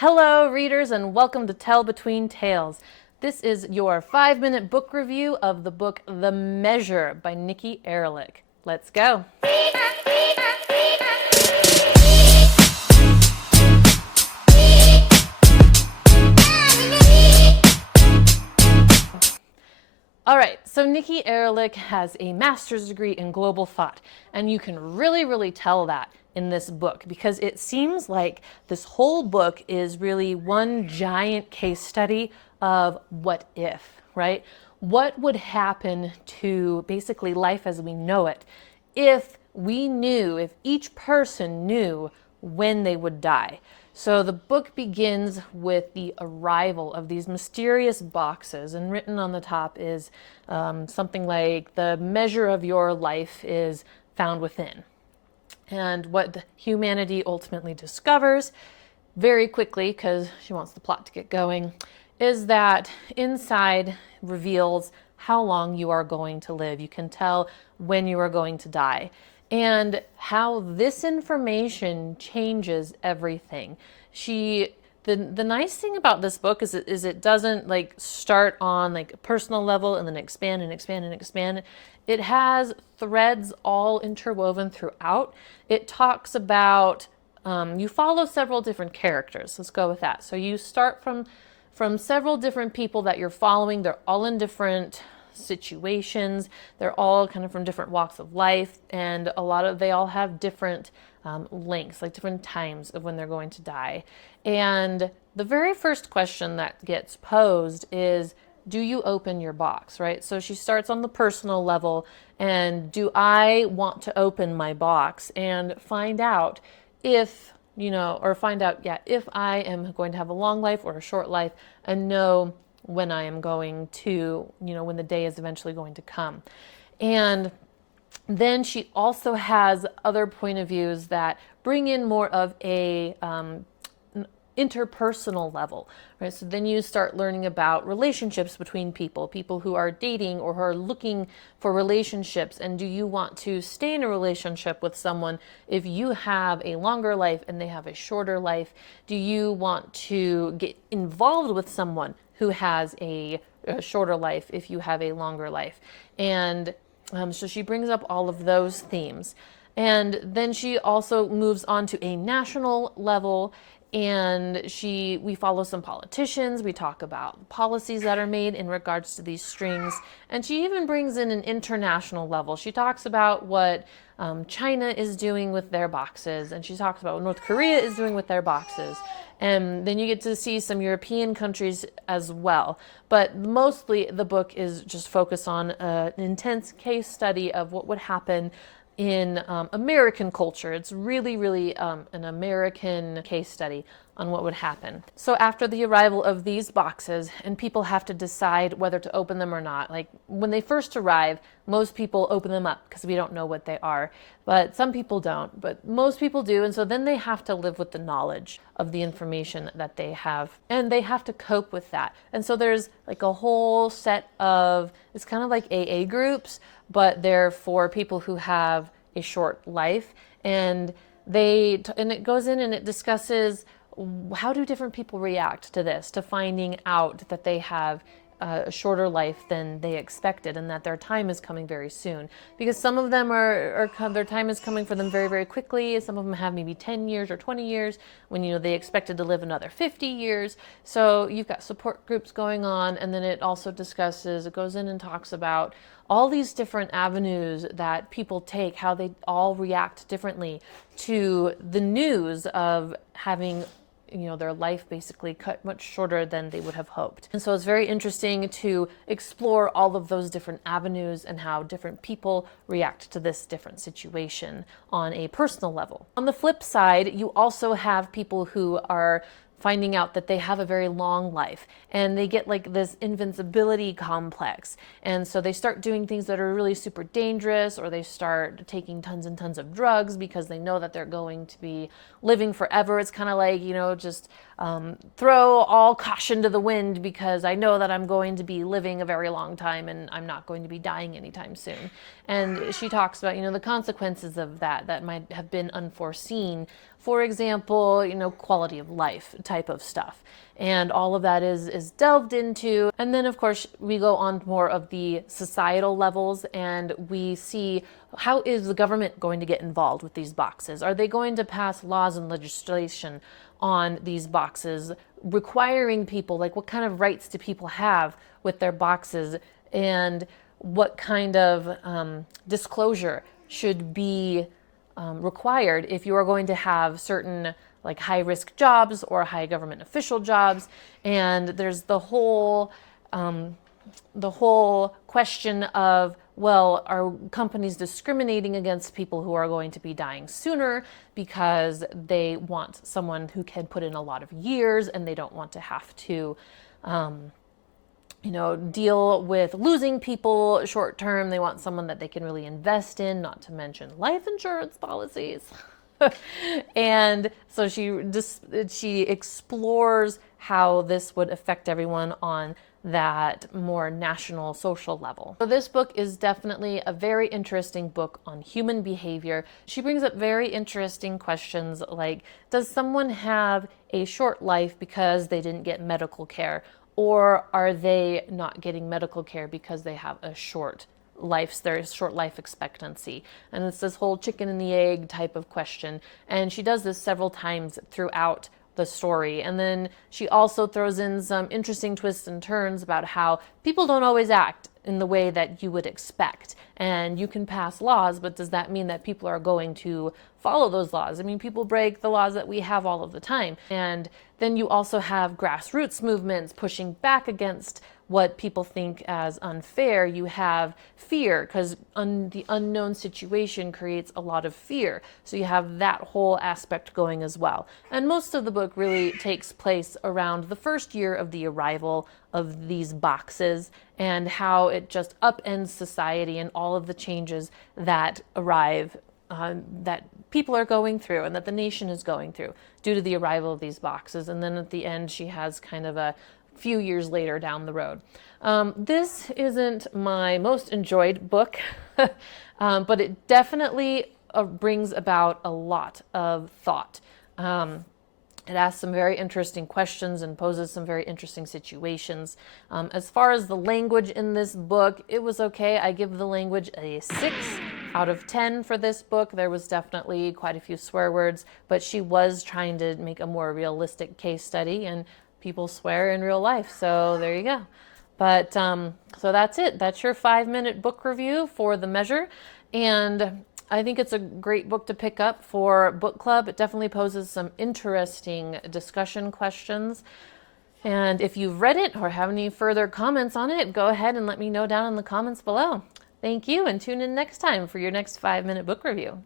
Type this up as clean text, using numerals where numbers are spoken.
Hello, readers, and welcome to Tell Between Tales. This is your 5-minute book review of the book The Measure by Nikki Erlick. Let's go. All right, so Nikki Erlick has a master's degree in global thought, and you can really tell that in this book because it seems like this whole book is really one giant case study of what if, right? What would happen to basically life as we know it if if each person knew when they would die. So the book begins with the arrival of these mysterious boxes, and written on the top is something like, the measure of your life is found within. And what humanity ultimately discovers very quickly, because she wants the plot to get going, is that inside reveals how long you are going to live. You can tell when you are going to die. And how this information changes everything. The nice thing about this book is it doesn't like start on like a personal level and then expand and expand and expand. It has threads all interwoven throughout. It talks about you follow several different characters. Let's go with that. So you start from several different people that you're following. They're all in different situations. They're all kind of from different walks of life, and they all have different lengths, like different times of when they're going to die. And the very first question that gets posed is, do you open your box, right? So she starts on the personal level, and do I want to open my box and find out if I am going to have a long life or a short life, and know when I am going to, when the day is eventually going to come. And then she also has other point of views that bring in more of a interpersonal level, right? So then you start learning about relationships between people who are dating or who are looking for relationships. And do you want to stay in a relationship with someone if you have a longer life and they have a shorter life? Do you want to get involved with someone who has a shorter life if you have a longer life? And so she brings up all of those themes. And then she also moves on to a national level, and we follow some politicians. We talk about policies that are made in regards to these strings. And she even brings in an international level. She talks about what China is doing with their boxes, and she talks about what North Korea is doing with their boxes. And then you get to see some European countries as well. But mostly the book is just focused on an intense case study of what would happen in American culture. It's really an American case study on what would happen. So after the arrival of these boxes, and people have to decide whether to open them or not. Like when they first arrive, most people open them up because we don't know what they are. But some people don't, but most people do. And so then they have to live with the knowledge of the information that they have, and they have to cope with that. And so there's like a whole set of, it's kind of like AA groups, but they're for people who have a short life. And it goes in and it discusses how do different people react to this, to finding out that they have a shorter life than they expected, and that their time is coming very soon. Because some of them their time is coming for them very quickly. Some of them have maybe 10 years or 20 years when they expected to live another 50 years. So you've got support groups going on, and then it also it goes in and talks about all these different avenues that people take, how they all react differently to the news of having their life basically cut much shorter than they would have hoped. And so it's very interesting to explore all of those different avenues and how different people react to this different situation on a personal level. On the flip side, you also have people who are finding out that they have a very long life, and they get like this invincibility complex, and so they start doing things that are really super dangerous, or they start taking tons and tons of drugs because they know that they're going to be living forever. It's kind of like, just throw all caution to the wind because I know that I'm going to be living a very long time and I'm not going to be dying anytime soon. And she talks about, the consequences of that might have been unforeseen For example, quality of life type of stuff. And all of that is delved into. And then, of course, we go on more of the societal levels, and we see how is the government going to get involved with these boxes? Are they going to pass laws and legislation on these boxes, requiring people, like what kind of rights do people have with their boxes, and what kind of disclosure should be required if you are going to have certain like high risk jobs or high government official jobs. And there's the whole question of, well, are companies discriminating against people who are going to be dying sooner because they want someone who can put in a lot of years and they don't want to have to deal with losing people short term. They want someone that they can really invest in, not to mention life insurance policies. And so she explores how this would affect everyone on that more national social level. So this book is definitely a very interesting book on human behavior. She brings up very interesting questions like, does someone have a short life because they didn't get medical care? Or are they not getting medical care because they have a short life expectancy? And it's this whole chicken and the egg type of question. And she does this several times throughout the story. And then she also throws in some interesting twists and turns about how people don't always act in the way that you would expect. And you can pass laws, but does that mean that people are going to follow those laws? I mean, people break the laws that we have all of the time. And then you also have grassroots movements pushing back against what people think as unfair. You have fear, because the unknown situation creates a lot of fear. So you have that whole aspect going as well. And most of the book really takes place around the first year of the arrival of these boxes and how it just upends society and all of the changes that arrive, that people are going through and that the nation is going through due to the arrival of these boxes. And then at the end, she has kind of a few years later down the road. This isn't my most enjoyed book, but it definitely brings about a lot of thought. It asks some very interesting questions and poses some very interesting situations. As far as the language in this book, it was okay. I give the language a 6 out of 10 for this book. There was definitely quite a few swear words, but she was trying to make a more realistic case study, and people swear in real life, so there you go. But so that's it. That's your 5-minute book review for The Measure. And I think it's a great book to pick up for book club. It definitely poses some interesting discussion questions. And if you've read it or have any further comments on it, go ahead and let me know down in the comments below. Thank you, and tune in next time for your next 5-minute book review.